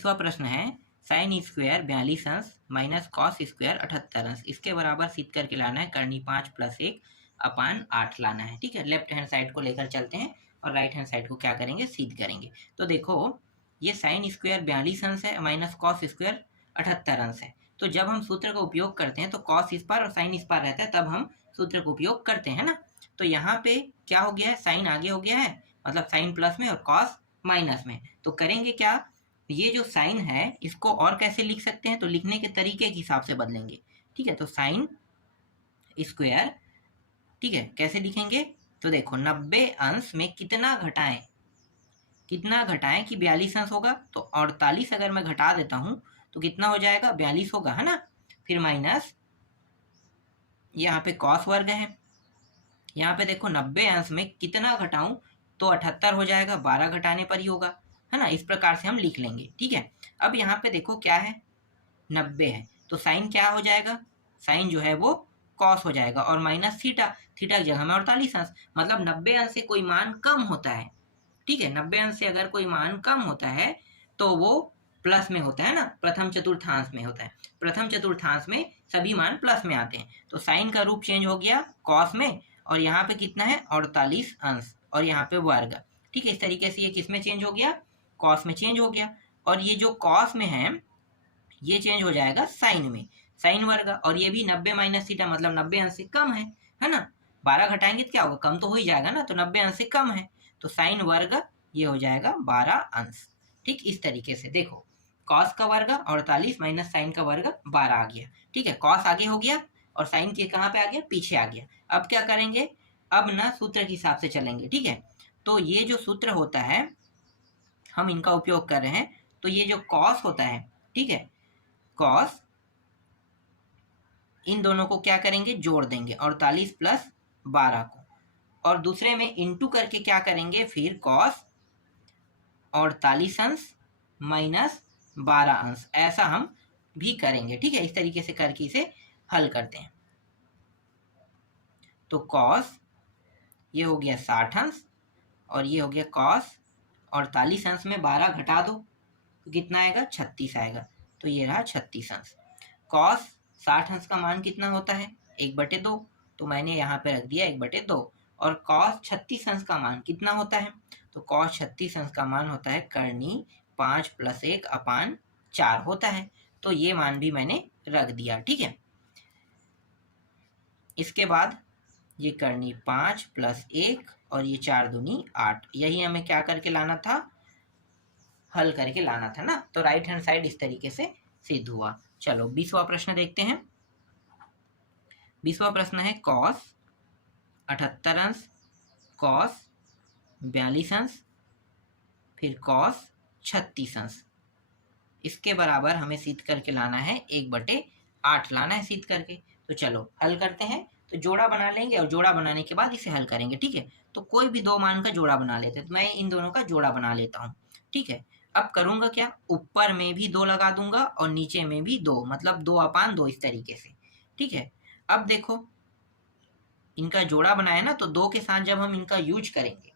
22वां प्रश्न है sine square 42 अंश माइनस कॉस स्क्वायर 78 अंश इसके बराबर सिद्ध करके लाना है। करनी 5 + 1 अपान 8 लाना है। ठीक है, लेफ्ट हैंड साइड को लेकर चलते हैं और राइट हैंड साइड को क्या करेंगे, सिद्ध करेंगे। तो देखो ये साइन स्क्वायर 42 अंश है माइनस कॉस स्क्वायर 78 अंश है। तो जब हम सूत्र का उपयोग करते हैं तो कॉस इस पार और साइन इस पार रहता है, तब हम सूत्र का उपयोग करते हैं ना। तो यहाँ पे क्या हो गया है, साइन आगे हो गया है, मतलब साइन प्लस में और कॉस माइनस में। तो करेंगे क्या, ये जो साइन है इसको और कैसे लिख सकते हैं, तो लिखने के तरीके के हिसाब से बदलेंगे। ठीक है, तो साइन स्क्वायर, ठीक है, कैसे लिखेंगे, तो देखो 90 अंश में कितना घटाएं कि 42 अंश होगा। तो 48 अगर मैं घटा देता हूं तो कितना हो जाएगा, 42 होगा, है ना। फिर माइनस यहाँ पे कॉस वर्ग है, यहाँ पे देखो 90 अंश में कितना घटाऊं तो 78 हो जाएगा, 12 घटाने पर ही होगा, है ना। इस प्रकार से हम लिख लेंगे। ठीक है, अब यहाँ पे देखो क्या है, 90 है तो साइन क्या हो जाएगा, साइन जो है वो कॉस हो जाएगा और माइनस थीटा, थीटा की जगह में 48 अंश, मतलब 90 अंश से कोई मान कम होता है। ठीक है, 90 अंश से अगर कोई मान कम होता है तो वो प्लस में होता है ना, प्रथम चतुर्थांश में होता है। प्रथम चतुर्थांश में सभी मान प्लस में आते हैं। तो साइन का रूप चेंज हो गया कॉस में, और यहाँ पे कितना है 48 अंश और यहाँ पे वर्ग। ठीक है, इस तरीके से ये किस में चेंज हो गया, कॉस में चेंज हो गया। और ये जो कॉस में है ये चेंज हो जाएगा साइन में, साइन वर्ग। और ये भी 90 माइनस थीटा मतलब 90 अंश से कम है ना। 12 घटाएंगे तो क्या होगा, कम तो हो ही जाएगा ना, तो 90 अंश से कम है तो साइन वर्ग ये हो जाएगा 12 अंश। ठीक, इस तरीके से देखो कॉस का वर्ग 48 माइनस साइन का वर्ग 12 आ गया। ठीक है, कॉस आगे हो गया और साइन के कहाँ पे आ गया, पीछे आ गया। अब क्या करेंगे, अब ना सूत्र के हिसाब से चलेंगे। ठीक है, तो ये जो सूत्र होता है हम इनका उपयोग कर रहे हैं। तो ये जो कॉस होता है, ठीक है, कॉस, इन दोनों को क्या करेंगे, जोड़ देंगे 48 + 12 को, और दूसरे में इंटू करके क्या करेंगे, फिर कॉस 48 अंश माइनस 12 अंश, ऐसा हम भी करेंगे। ठीक है, इस तरीके से करके इसे हल करते हैं। तो कॉस ये हो गया 60 अंश और ये हो गया कॉस 48 अंश में 12 घटा दो तो कितना आएगा, 36 आएगा। तो ये रहा 36 अंश। कॉस 60 अंश का मान कितना होता है, 1/2, तो मैंने यहाँ पे रख दिया 1/2। और कॉस 36 अंश का मान कितना होता है, तो कॉस 36 अंश का मान होता है करनी 5 + 1 अपान 4 होता है। तो ये मान भी मैंने रख दिया। ठीक है, इसके बाद ये करनी 5 + 1 और ये 4 दूनी 8, यही हमें क्या करके लाना था, हल करके लाना था ना। तो राइट हैंड साइड इस तरीके से सिद्ध हुआ। चलो 20वां प्रश्न देखते हैं। 20वां प्रश्न है कॉस 78 अंश, कॉस 42 अंश, फिर कॉस 36 अंश, इसके बराबर हमें सिद्ध करके लाना है 1/8 लाना है सिद्ध करके। तो चलो हल करते हैं। तो जोड़ा बना लेंगे और जोड़ा बनाने के बाद इसे हल करेंगे। ठीक है, तो कोई भी दो मान का जोड़ा बना लेते हैं। तो मैं इन दोनों का जोड़ा बना लेता हूँ। ठीक है, अब करूंगा क्या, ऊपर में भी 2 लगा दूंगा और नीचे में भी 2, मतलब 2/2 इस तरीके से। ठीक है, अब देखो इनका जोड़ा बनाया ना, तो 2 के साथ जब हम इनका यूज करेंगे,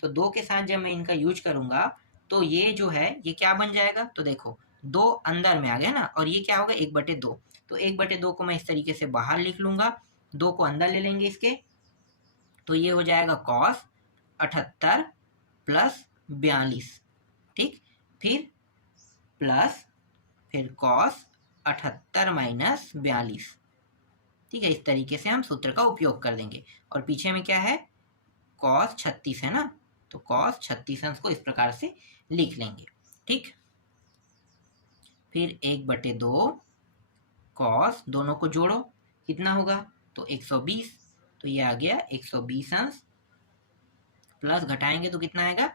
तो 2 के साथ जब मैं इनका यूज करूंगा तो ये जो है ये क्या बन जाएगा, तो देखो 2 अंदर में आ गया ना, और ये क्या होगा 1/2। तो 1/2 को मैं इस तरीके से बाहर लिख लूंगा, 2 को अंदर ले लेंगे इसके, तो ये हो जाएगा कॉस 78 + 42। ठीक, फिर प्लस, फिर कॉस 78 - 42। ठीक है, इस तरीके से हम सूत्र का उपयोग कर देंगे। और पीछे में क्या है, कॉस 36 है ना, तो कॉस 36 अंश को इस प्रकार से लिख लेंगे। ठीक, फिर 1/2 कॉस, दोनों को जोड़ो कितना होगा, तो 120, तो ये आ गया 120 अंश, प्लस घटाएंगे तो कितना आएगा,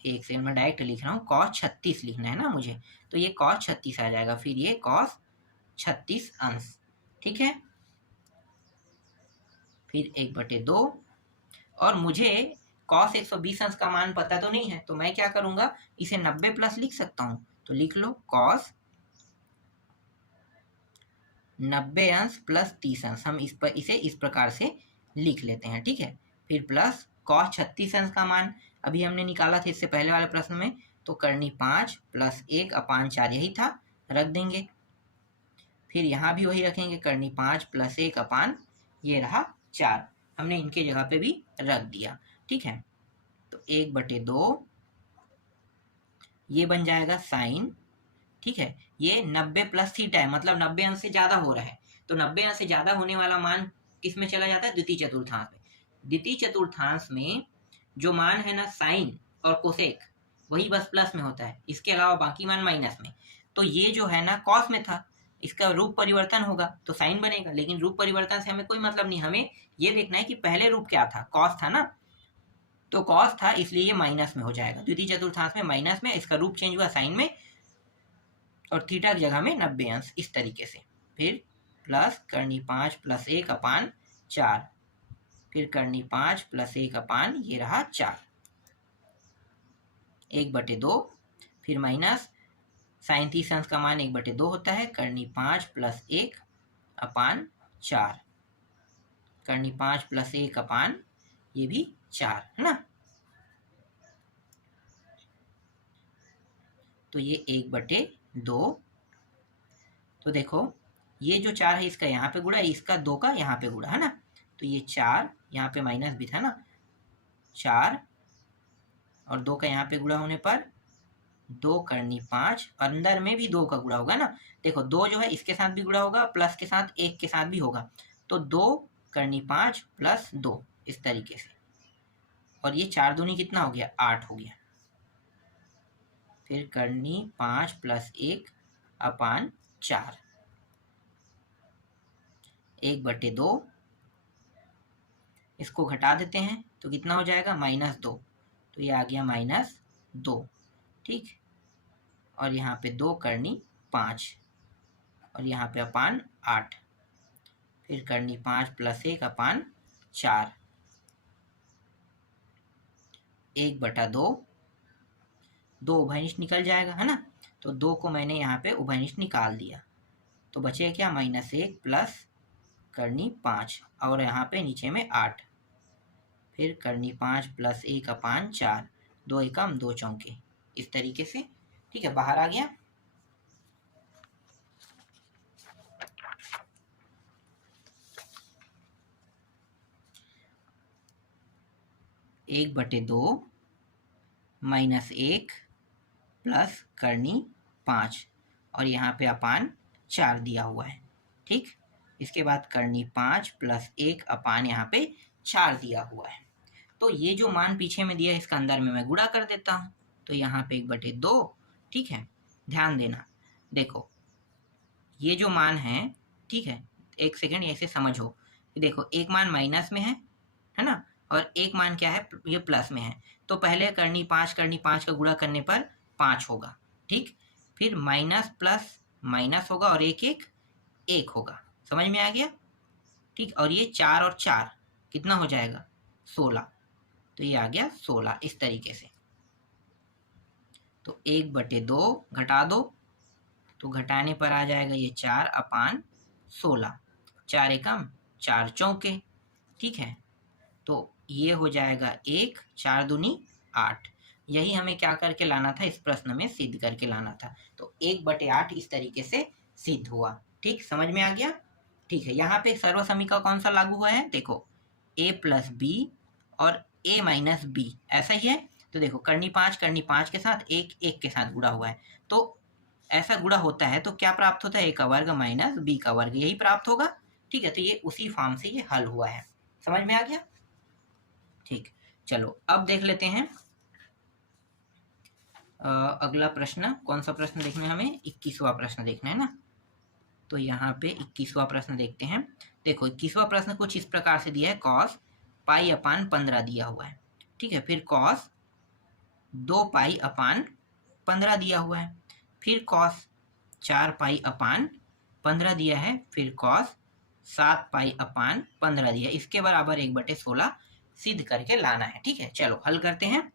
एक से मैं डायरेक्ट लिख रहा हूँ, cos 36 लिखना है ना मुझे, तो ये cos 36 आ जाएगा, फिर ये cos 36 अंश। ठीक है, फिर 1/2, और मुझे cos 120 अंश का मान पता तो नहीं है, तो मैं क्या करूंगा, इसे 90 प्लस लिख सकता हूँ। तो लिख लो cos 90 अंश + 30 अंश, हम इसे इस प्रकार से लिख लेते हैं। ठीक है, फिर प्लस cos 36 अंश का मान अभी हमने निकाला था इससे पहले वाले प्रश्न में, तो करनी 5 प्लस 1/4 यही था, रख देंगे। फिर यहाँ भी वही रखेंगे, करनी 5 प्लस 1 ये रहा 4, हमने इनके जगह पे भी रख दिया। ठीक है, तो 1/2 ये बन जाएगा साइन। ठीक है, ये 90 प्लस थीटा है, मतलब 90 अंश से ज़्यादा हो रहा है। तो 90 अंश से ज़्यादा होने वाला मान किस में चला जाता है? द्वितीय चतुर्थांश में। द्वितीय चतुर्थांश में जो मान है ना साइन और कोसेक, वही बस प्लस में होता है, इसके अलावा बाकी मान माइनस में। तो ये जो है ना कॉस में था, इसका रूप परिवर्तन होगा तो साइन बनेगा, लेकिन रूप परिवर्तन से हमें कोई मतलब नहीं, हमें ये देखना है कि पहले रूप क्या था, कॉस था ना, तो कॉस था इसलिए ये माइनस में हो जाएगा। द्वितीय चतुर्थांश में माइनस में, इसका रूप चेंज हुआ साइन में, और थीटा की जगह में 90 अंश, इस तरीके से। फिर प्लस करनी 5 प्लस 1/4, फिर करनी 5 प्लस 1 ये रहा 4, 1/2, फिर माइनस साइन 30 अंश का मान 1/2 होता है, करनी 5 प्लस 1/4, करनी 5 प्लस 1 ये भी 4 है ना। तो ये 1/2, तो देखो ये जो 4 है इसका यहाँ पे गुणा, इसका 2 का यहाँ पे गुणा है ना, तो ये 4 यहाँ पे माइनस भी था ना, 4 और 2 का यहाँ पे गुणा होने पर 2 करनी 5, अंदर में भी 2 का गुणा होगा ना। देखो 2 जो है इसके साथ भी गुणा होगा, प्लस के साथ 1 के साथ भी होगा, तो 2 करनी 5 प्लस 2, इस तरीके से। और ये 4 दूनी कितना हो गया? 8 हो गया। फिर करनी 5 प्लस 1/4, 1/2, इसको घटा देते हैं तो कितना हो जाएगा? -2, तो ये आ गया -2। ठीक, और यहाँ पे 2 करनी 5, और यहाँ पे 8, फिर करनी 5 प्लस 1/4, 1/2, 2 उभयनिष्ठ निकल जाएगा है ना, तो 2 को मैंने यहाँ पे उभयनिष्ठ निकाल दिया, तो बचे क्या? -1 प्लस करनी 5, और यहाँ पे नीचे में 8, फिर करनी 5 प्लस 1/4, 2 एकम 2 चौके, इस तरीके से। ठीक है, बाहर आ गया। (1/2 -1 प्लस करनी 5, और यहाँ पे 4 दिया हुआ है। ठीक, इसके बाद करनी 5 प्लस 1 यहाँ पे 4 दिया हुआ है। तो ये जो मान पीछे में दिया है इसका अंदर में मैं गुणा कर देता हूँ, तो यहाँ पे 1/2। ठीक है, ध्यान देना, देखो ये जो मान है, ठीक है, एक सेकेंड ऐसे समझो, देखो एक मान माइनस में है ना, और एक मान क्या है? ये प्लस में है। तो पहले करनी 5 का गुणा करने पर 5 होगा। ठीक, फिर माइनस प्लस माइनस होगा, और 1 होगा, समझ में आ गया? ठीक, और ये 4 और 4 कितना हो जाएगा? 16, तो ये आ गया 16, इस तरीके से। तो 1/2 घटा दो, तो घटाने पर आ जाएगा ये 4/16, 4 एकम 4 चौके। ठीक है, तो ये हो जाएगा 1, 4 दूनी 8। यही हमें क्या करके लाना था? इस प्रश्न में सिद्ध करके लाना था। तो 1/8 इस तरीके से सिद्ध हुआ। ठीक, समझ में आ गया? ठीक है, यहाँ पे सर्व समीकरण कौन सा लागू हुआ है? देखो a प्लस बी और a माइनस बी, ऐसा ही है। तो देखो करनी 5 के साथ 1 के साथ गुणा हुआ है, तो ऐसा गुणा होता है तो क्या प्राप्त होता है? a का वर्ग माइनस b का वर्ग, यही प्राप्त होगा। ठीक है, तो ये उसी फॉर्म से ये हल हुआ है, समझ में आ गया? ठीक, चलो अब देख लेते हैं अगला प्रश्न। कौन सा प्रश्न देखना है हमें? 21वां प्रश्न देखना है ना। तो यहाँ पे 21वां प्रश्न देखते हैं। देखो 21वां प्रश्न कुछ इस प्रकार से दिया है, cos π/15 दिया हुआ है। ठीक है, फिर cos 2π/15 दिया हुआ है, फिर cos 4π/15 दिया है, फिर cos 7π/15 दिया है। इसके बराबर 1/16 सिद्ध करके लाना है। ठीक है, चलो हल करते हैं।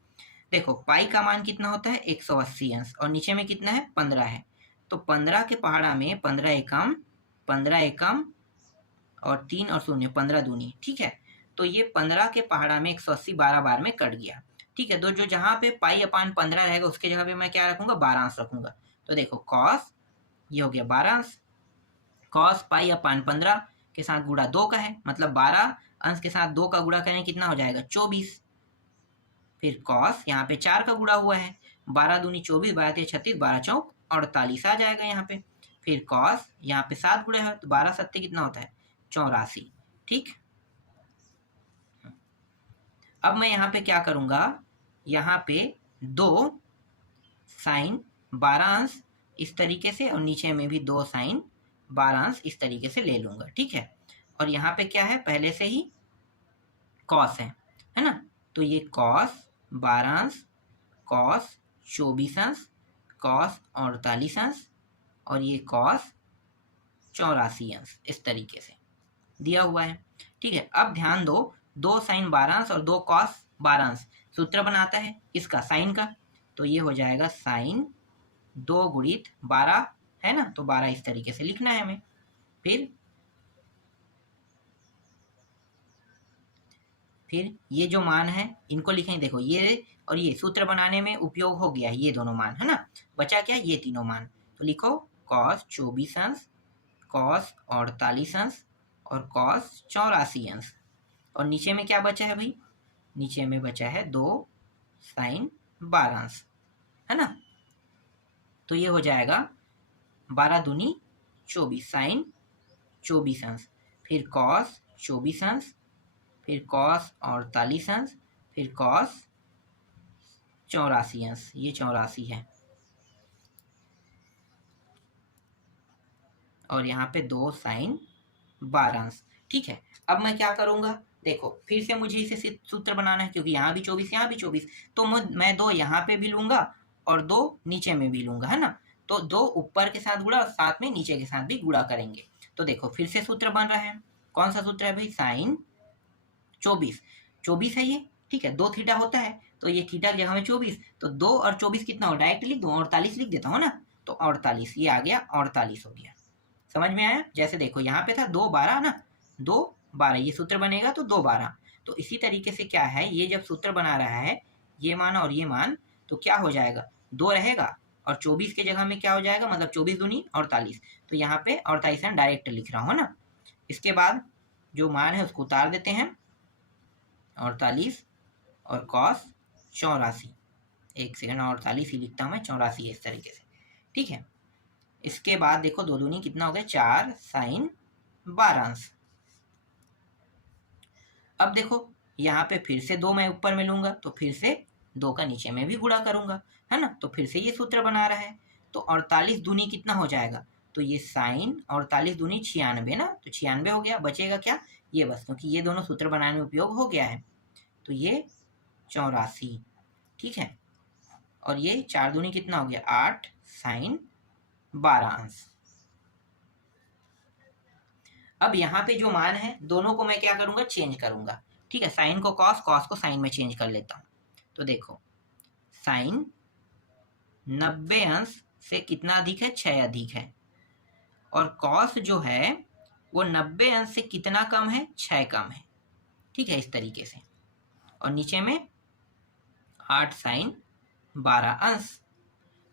देखो पाई का मान कितना होता है? 180 अंश, और नीचे में कितना है? 15 है। तो 15 के पहाड़ा में 15 एकम और 3 और 0, 15 दूनी। ठीक है, तो ये 15 के पहाड़ा में 180 12 बार में कट गया, ठीक है। तो जो जहाँ पे पाई अपान 15 रहेगा उसके जगह पे मैं क्या रखूंगा, 12 अंश रखूंगा। तो देखो कॉस, ये हो गया 12 अंश, कॉस पाई अपान 15 के साथ गुणा 2 का है, मतलब 12 अंश के साथ 2 का गुणा करें कितना हो जाएगा, 24। फिर कॉस यहाँ पे 4 का गुणा हुआ है, 12 दूनी 24, 12 3 36, 12 चौक 48 आ जाएगा यहाँ पे। फिर कॉस यहाँ पे 7 गुणा है तो 12 सत्ते कितना होता है, 84। ठीक, अब मैं यहाँ पे क्या करूँगा, यहाँ पे 2 साइन 12 अंश इस तरीके से और नीचे में भी 2 साइन 12 अंश इस तरीके से ले लूँगा। ठीक है, और यहाँ पे क्या है, पहले से ही कॉस है ना, तो ये कॉस 12 अंश, कॉस 24 अंश, कॉस 48 अंश और ये कॉस 84 अंश इस तरीके से दिया हुआ है। ठीक है, अब ध्यान दो, 2 साइन 12 अंश और 2 कॉस 12 अंश सूत्र बनाता है इसका, साइन का, तो ये हो जाएगा साइन 2 गुणित 12 है ना, तो 12 इस तरीके से लिखना है हमें। फिर ये जो मान है इनको लिखेंगे, देखो ये और ये सूत्र बनाने में उपयोग हो गया है, ये दोनों मान है ना, बचा क्या, ये तीनों मान। तो लिखो कॉस 24 अंश, कॉस 48 अंश और कॉस 84 अंश, और नीचे में क्या बचा है भाई, नीचे में बचा है 2 साइन 12 अंश है ना, तो ये हो जाएगा 12 दूनी 24 साइन 24 अंश, फिर कॉस 24 अंश, फिर कॉस 48 अंश, फिर कॉस 84 अंश, ये 84 है, और यहाँ पे 2 साइन 12 अंश। ठीक है, अब मैं क्या करूँगा, देखो फिर से मुझे इसे सूत्र बनाना है, क्योंकि यहाँ भी 24 यहाँ भी 24, तो मैं 2 यहाँ पे भी लूँगा और 2 नीचे में भी लूँगा है ना, तो 2 ऊपर के साथ गुणा और साथ में नीचे के साथ भी गुणा करेंगे। तो देखो फिर से सूत्र बन रहा है, कौन सा सूत्र है भाई, साइन 24 है ये। ठीक है, 2 थीटा होता है तो ये थीटा की जगह में 24, तो 2 और 24 कितना हो, डायरेक्ट लिख दो, 48 लिख देता हूँ ना, तो 48 ये आ गया, 48 हो गया। समझ में आया, जैसे देखो यहाँ पे था 2 12 ना, 2 12 ये सूत्र बनेगा तो 2 12, तो इसी तरीके से क्या है, ये जब सूत्र बना रहा है ये मान और ये मान, तो क्या हो जाएगा, 2 रहेगा और 24 के जगह में क्या हो जाएगा, मतलब 24 दूनी 48, तो यहाँ पे 48 डायरेक्ट लिख रहा हूँ ना। इसके बाद जो मान है उसको उतार देते हैं, 48 और कॉस 84, एक सेकंड, 48 ही लिखता हूँ मैं, 84 इस तरीके से। ठीक है, इसके बाद देखो 2 दूनी कितना हो गया, 4 साइन 12 अंश। अब देखो यहाँ पे फिर से 2 मैं ऊपर में लूंगा, तो फिर से 2 का नीचे में भी गुणा करूंगा है ना, तो फिर से ये सूत्र बना रहा है, तो 48 दूनी कितना हो जाएगा, तो ये साइन 48 दूनी 96 ना, तो 96 हो गया, बचेगा क्या, ये बस, क्योंकि ये दोनों सूत्र बनाने में उपयोग हो गया है, तो ये 84। ठीक है, और ये 4 दूनी कितना हो गया, 8 साइन 12 अंश। अब यहाँ पे जो मान है दोनों को मैं क्या करूंगा, चेंज करूंगा। ठीक है, साइन को कॉस, कॉस को साइन में चेंज कर लेता हूँ, तो देखो साइन 90 अंश से कितना अधिक है, 6 अधिक है, और कॉस जो है वो 90 अंश से कितना कम है, 6 कम है। ठीक है, इस तरीके से, और नीचे में 8 साइन 12 अंश।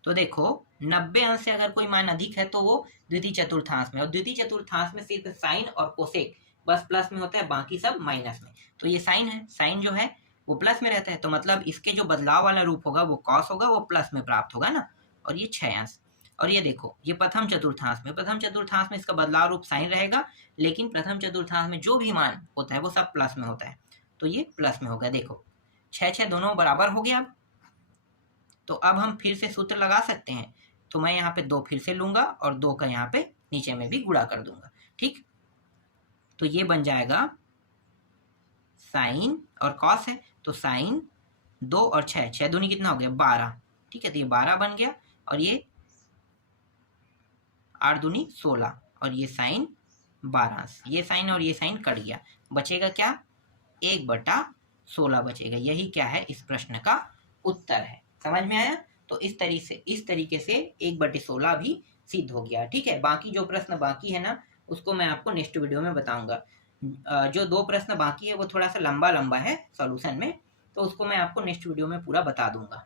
तो देखो 90 अंश से अगर कोई मान अधिक है तो वो द्वितीय चतुर्थांश में, और द्वितीय चतुर्थांश में सिर्फ साइन और कोसेक बस प्लस में होता है, बाकी सब माइनस में। तो ये साइन है, साइन जो है वो प्लस में रहता है, तो मतलब इसके जो बदलाव वाला रूप होगा वो कॉस होगा, वो प्लस में प्राप्त होगा ना, और ये 6 अंश। और ये देखो ये प्रथम चतुर्थांश में, प्रथम चतुर्थांश में इसका बदलाव रूप साइन रहेगा, लेकिन प्रथम चतुर्थांश में जो भी मान होता है वो सब प्लस में होता है, तो ये प्लस में होगा। देखो 6 दोनों बराबर हो गया। तो अब हम फिर से सूत्र लगा सकते हैं, तो मैं यहाँ पे 2 फिर से लूंगा और 2 का यहाँ पे नीचे में भी गुणा कर दूंगा। ठीक, तो ये बन जाएगा साइन और कॉस है, तो साइन 2 और 6 दूनी कितना हो गया, 12। ठीक है, तो ये 12 बन गया, और ये 8 दूनी 16, और ये साइन 12, ये साइन और ये साइन कट गया, बचेगा क्या, 1/16 बचेगा। यही क्या है, इस प्रश्न का उत्तर है। समझ में आया, तो इस तरीके से 1/16 भी सिद्ध हो गया। ठीक है, बाकी जो प्रश्न बाकी है ना उसको मैं आपको नेक्स्ट वीडियो में बताऊंगा। जो 2 प्रश्न बाकी है वो थोड़ा सा लंबा है सॉल्यूशन में, तो उसको मैं आपको नेक्स्ट वीडियो में पूरा बता दूंगा।